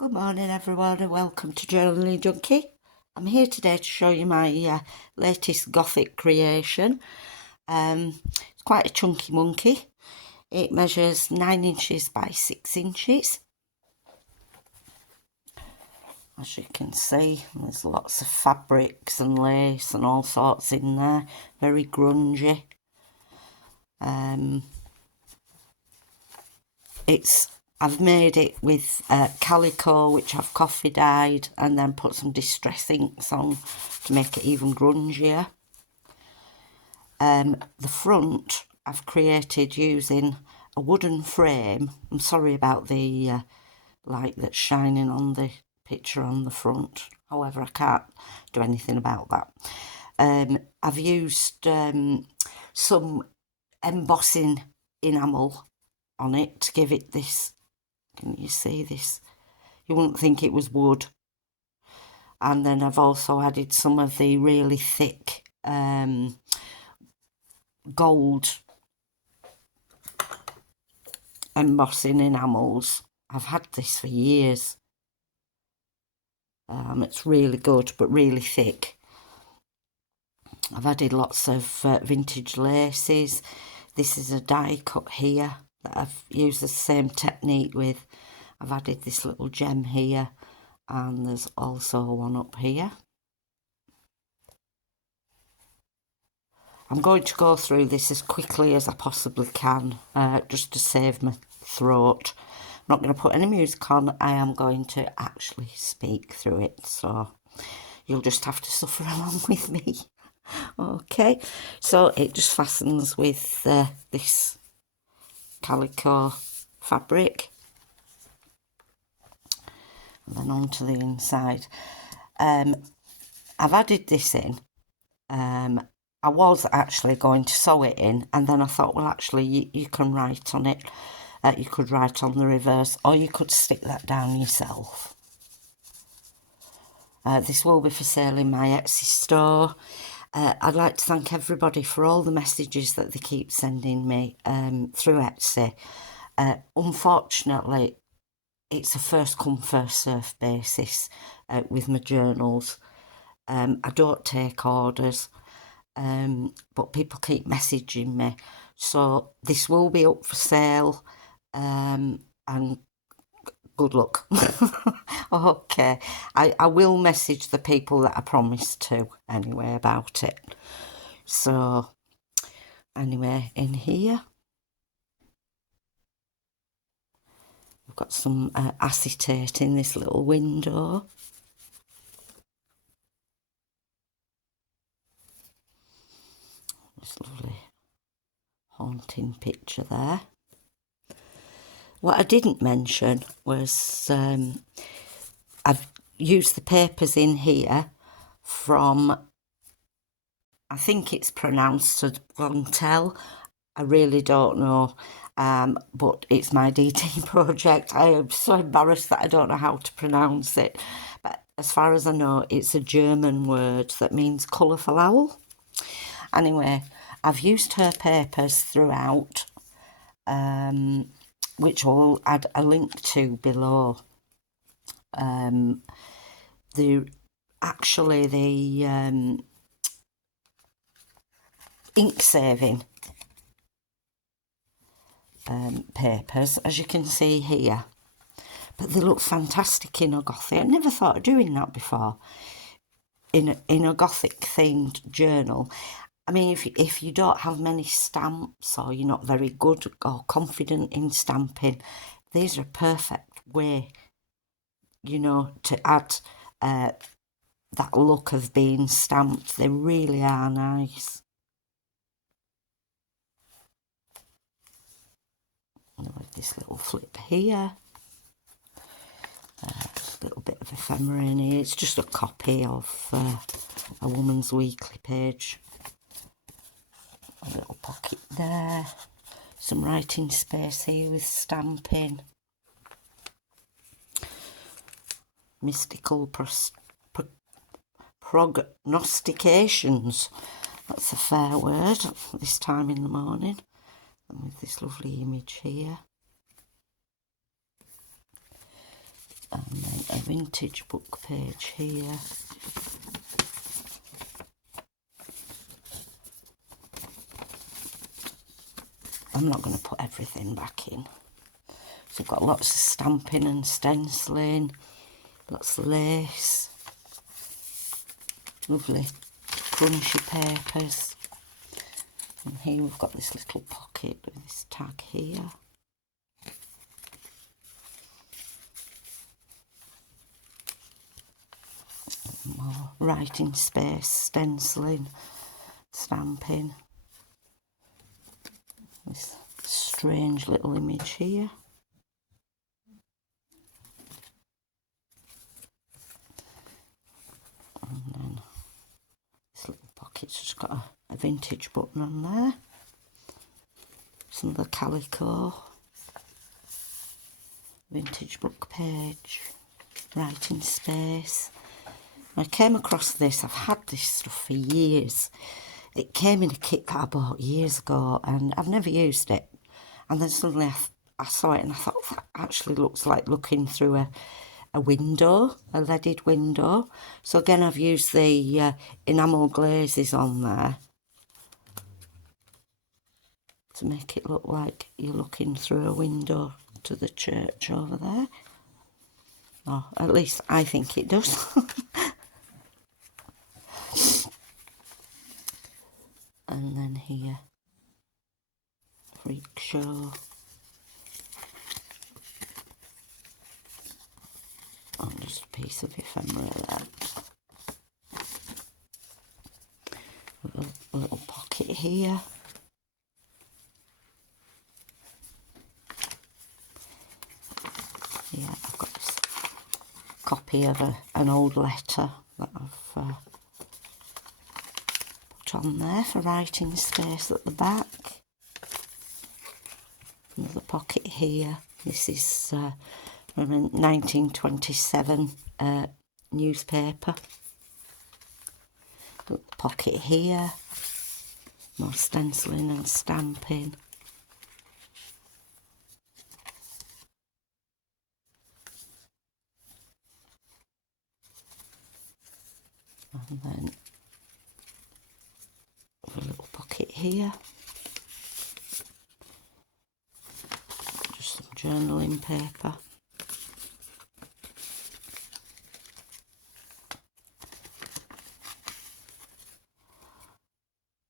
Good morning everyone and welcome to Journaling Junkie. I'm here today to show you my latest Gothic creation. It's quite a chunky monkey. It measures 9 inches by 6 inches. As you can see, there's lots of fabrics and lace and all sorts in there. Very grungy. I've made it with calico, which I've coffee dyed, and then put some distress inks on to make it even grungier. The front I've created using a wooden frame. I'm sorry about the light that's shining on the picture on the front. However, I can't do anything about that. I've used some embossing enamel on it to give it this. Can you see this? You wouldn't think it was wood. And then I've also added some of the really thick gold embossing enamels. I've had this for years. It's really good, but really thick. I've added lots of vintage laces. This is a die cut here that I've used the same technique with. I've added this little gem here, and there's also one up here. I'm going to go through this as quickly as I possibly can, just to save my throat. I'm not going to put any music on. I am going to actually speak through it, so you'll just have to suffer along with me. Okay, so it just fastens with this calico fabric. And then onto the inside. I've added this in. I was actually going to sew it in, and then I thought, well, actually, you can write on it. You could write on the reverse, or you could stick that down yourself. This will be for sale in my Etsy store. I'd like to thank everybody for all the messages that they keep sending me through Etsy. Unfortunately, it's a first come first served basis with my journals. I don't take orders, but people keep messaging me. So this will be up for sale, and good luck. Okay, I will message the people that I promised to anyway about it. So anyway, in here I've got some acetate in this little window. This lovely haunting picture there. What I didn't mention was I've used the papers in here from, I think it's pronounced a Gontel. I really don't know, but it's my DT project. I am so embarrassed that I don't know how to pronounce it. But as far as I know, it's a German word that means colourful owl. Anyway, I've used her papers throughout, which I'll add a link to below. The ink saving papers, as you can see here, but they look fantastic in a Gothic. I never thought of doing that before in a Gothic themed journal. I mean, if you don't have many stamps, or you're not very good or confident in stamping, these are a perfect way, you know, to add that look of being stamped. They really are nice. With this little flip here, just a little bit of ephemera in here. It's just a copy of a Woman's Weekly page. A little pocket there, some writing space here with stamping. Mystical prognostications, that's a fair word this time in the morning. And with this lovely image here. And then vintage book page here. I'm not going to put everything back in. So I've got lots of stamping and stenciling, lots of lace, lovely crunchy papers. And here we've got this little pocket with this tag here. More writing space, stenciling, stamping. This strange little image here. And then this little pocket's just got a vintage button on there. Some of the calico. Vintage book page. Writing space. I came across this, I've had this stuff for years. It came in a kit that I bought years ago and I've never used it. And then suddenly I saw it and I thought, oh, that actually looks like looking through a window, a leaded window. So again, I've used the enamel glazes on there to make it look like you're looking through a window to the church over there. Or at least I think it does. And then here, freak show. Oh, just a piece of ephemera there. With a little pocket here. Yeah, I've got this copy of an old letter that I've on there for writing space at the back. Another pocket here. This is from a 1927 newspaper. Little pocket here. More stenciling and stamping. And then a little pocket here. Just some journaling paper.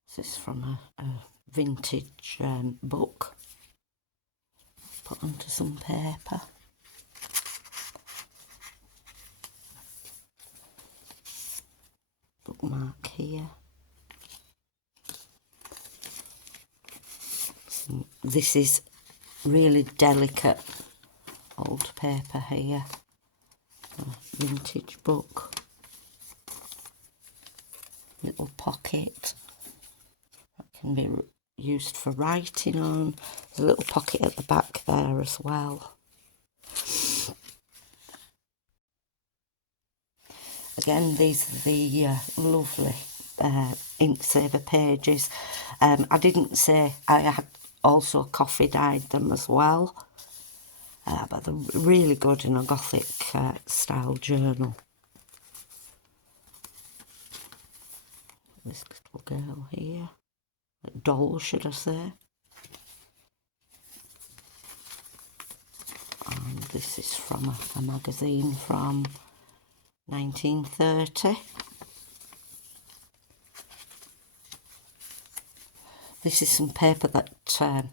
This is from a vintage book. Put onto some paper. Bookmark here. This is really delicate old paper here. A vintage book. Little pocket that can be used for writing on. There's a little pocket at the back there as well. Again, these are the lovely ink saver pages. I didn't say I had also coffee dyed them as well, but they're really good in a Gothic style journal. This little girl here, a doll should I say. And this is from a magazine from 1930. This is some paper that I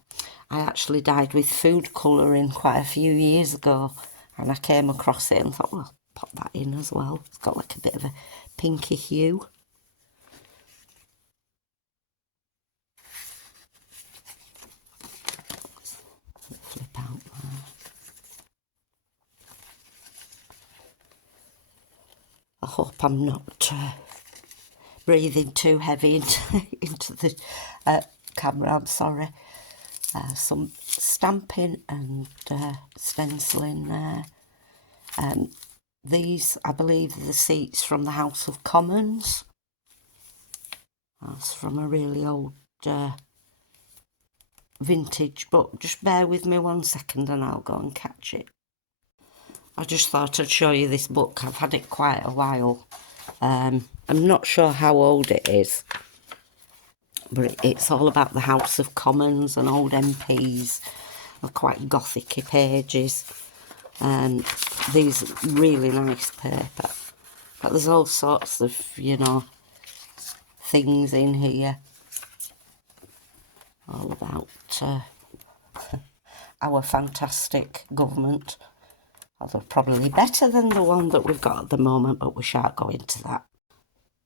actually dyed with food colouring quite a few years ago, and I came across it and thought, well, I'll pop that in as well. It's got like a bit of a pinky hue. Flip out there. I hope I'm not breathing too heavy into the camera, I'm sorry. Some stamping and stenciling there. These, I believe, are the seats from the House of Commons. That's from a really old vintage book. Just bear with me 1 second and I'll go and catch it. I just thought I'd show you this book. I've had it quite a while. I'm not sure how old it is, but it's all about the House of Commons and old MPs. They're quite Gothic-y pages. These really nice paper. But there's all sorts of, you know, things in here. All about our fantastic government. Although probably better than the one that we've got at the moment, but we shan't go into that.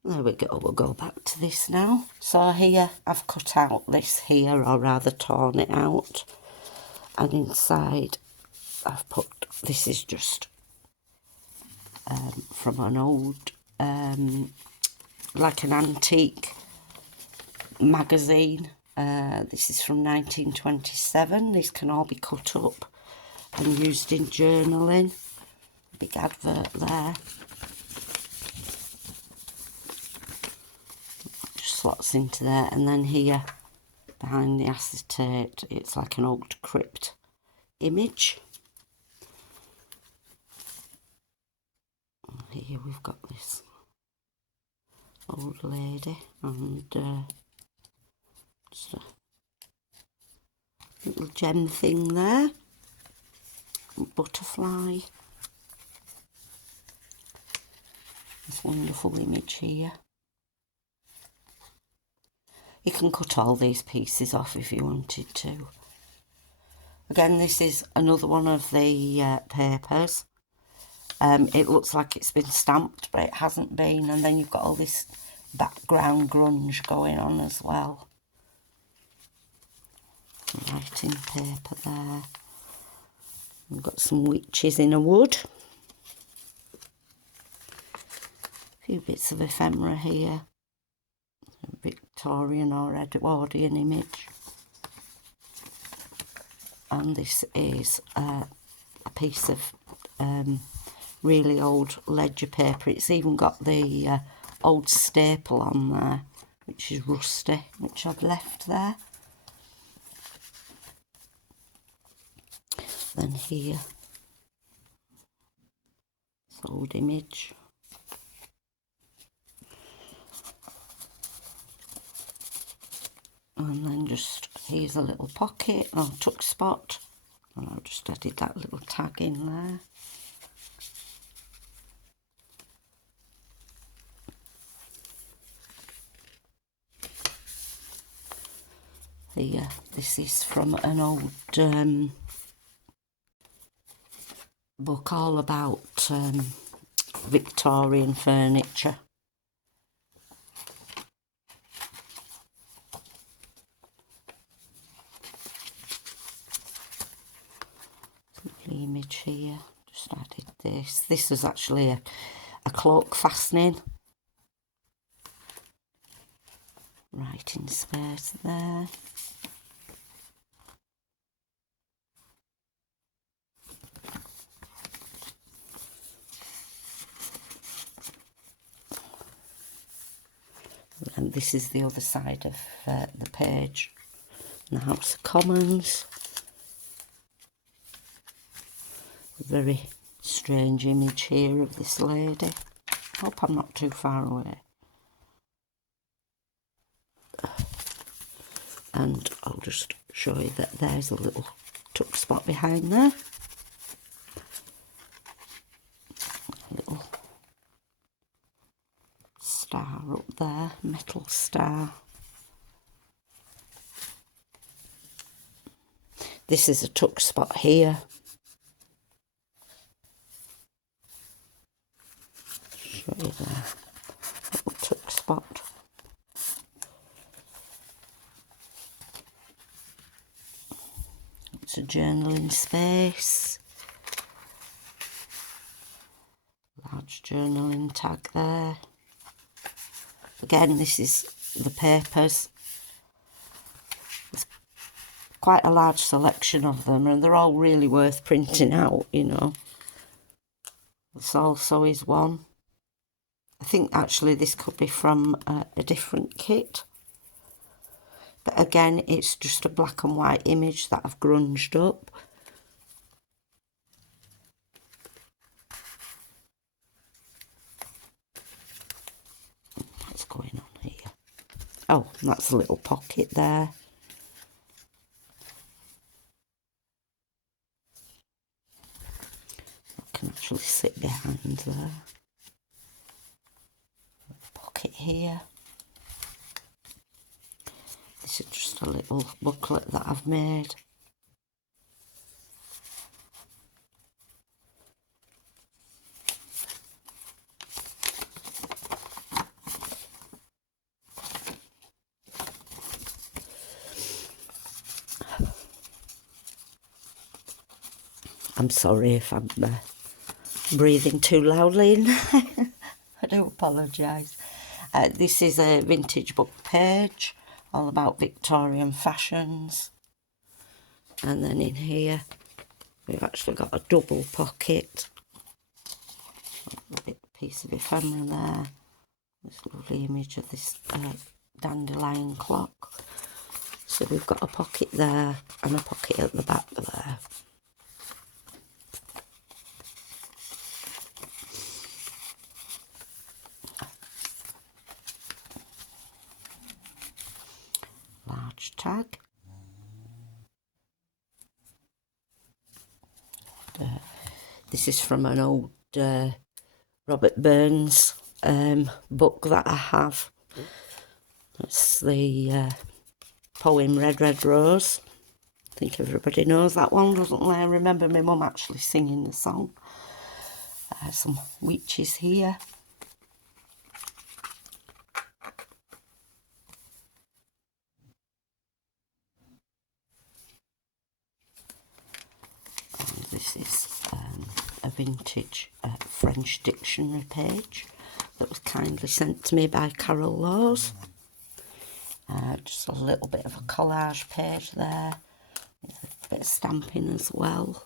There we go, we'll go back to this now. So here I've cut out this here, or rather torn it out. And inside I've put, this is just from an old, like an antique magazine. This is from 1927. These can all be cut up and used in journaling. Big advert there. Just slots into there, and then here behind the acetate it's like an old crypt image. And here we've got this old lady and just a little gem thing there. Butterfly. This wonderful image here. You can cut all these pieces off if you wanted to. Again, this is another one of the papers. It looks like it's been stamped, but it hasn't been. And then you've got all this background grunge going on as well. Writing paper there. We've got some witches in a wood. A few bits of ephemera here. A Victorian or Edwardian image. And this is a piece of really old ledger paper. It's even got the old staple on there, which is rusty, which I've left there. Then here, this old image. And then just, here's a little pocket or tuck spot. And I've just added that little tag in there. Here, this is from an old book all about Victorian furniture. Lovely image here. Just added this. This was actually a cloak fastening. Writing space there. And this is the other side of the page. The House of Commons. A very strange image here of this lady. Hope I'm not too far away. And I'll just show you that there's a little tuck spot behind there. A little star up there, metal star. This is a tuck spot here. Show you there, little tuck spot. It's a journaling space. Large journaling tag there. Again, this is the papers. There's quite a large selection of them, and they're all really worth printing out, you know. This also is one. I think actually this could be from a different kit. But again, it's just a black and white image that I've grunged up. Oh, that's a little pocket there. I can actually sit behind there. Pocket here. This is just a little booklet that I've made. I'm sorry if I'm breathing too loudly in there. I do apologise. This is a vintage book page, all about Victorian fashions. And then in here, we've actually got a double pocket. A piece of ephemera there. This lovely image of this dandelion clock. So we've got a pocket there and a pocket at the back there. Large tag. This is from an old Robert Burns book that I have. It's the poem Red Red Rose. I think everybody knows that one, doesn't they? I remember my mum actually singing the song. Some witches here. And this is a vintage French dictionary page that was kindly sent to me by Carol Laws. Just a little bit of a collage page there. A bit of stamping as well.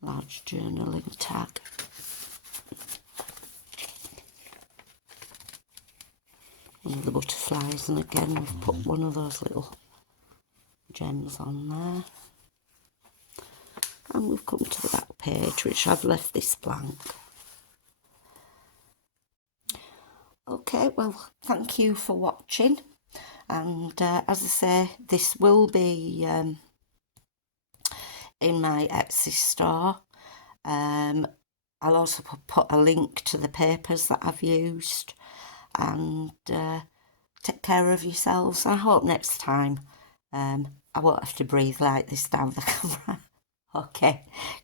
Large journaling tag. One of the butterflies, and again we've put one of those little gems on there. And we've come to the back page, which I've left this blank. Okay, well, thank you for watching. And as I say, this will be in my Etsy store. I'll also put a link to the papers that I've used. And take care of yourselves. I hope next time I won't have to breathe like this down the camera. Okay,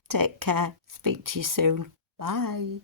take care. Speak to you soon. Bye.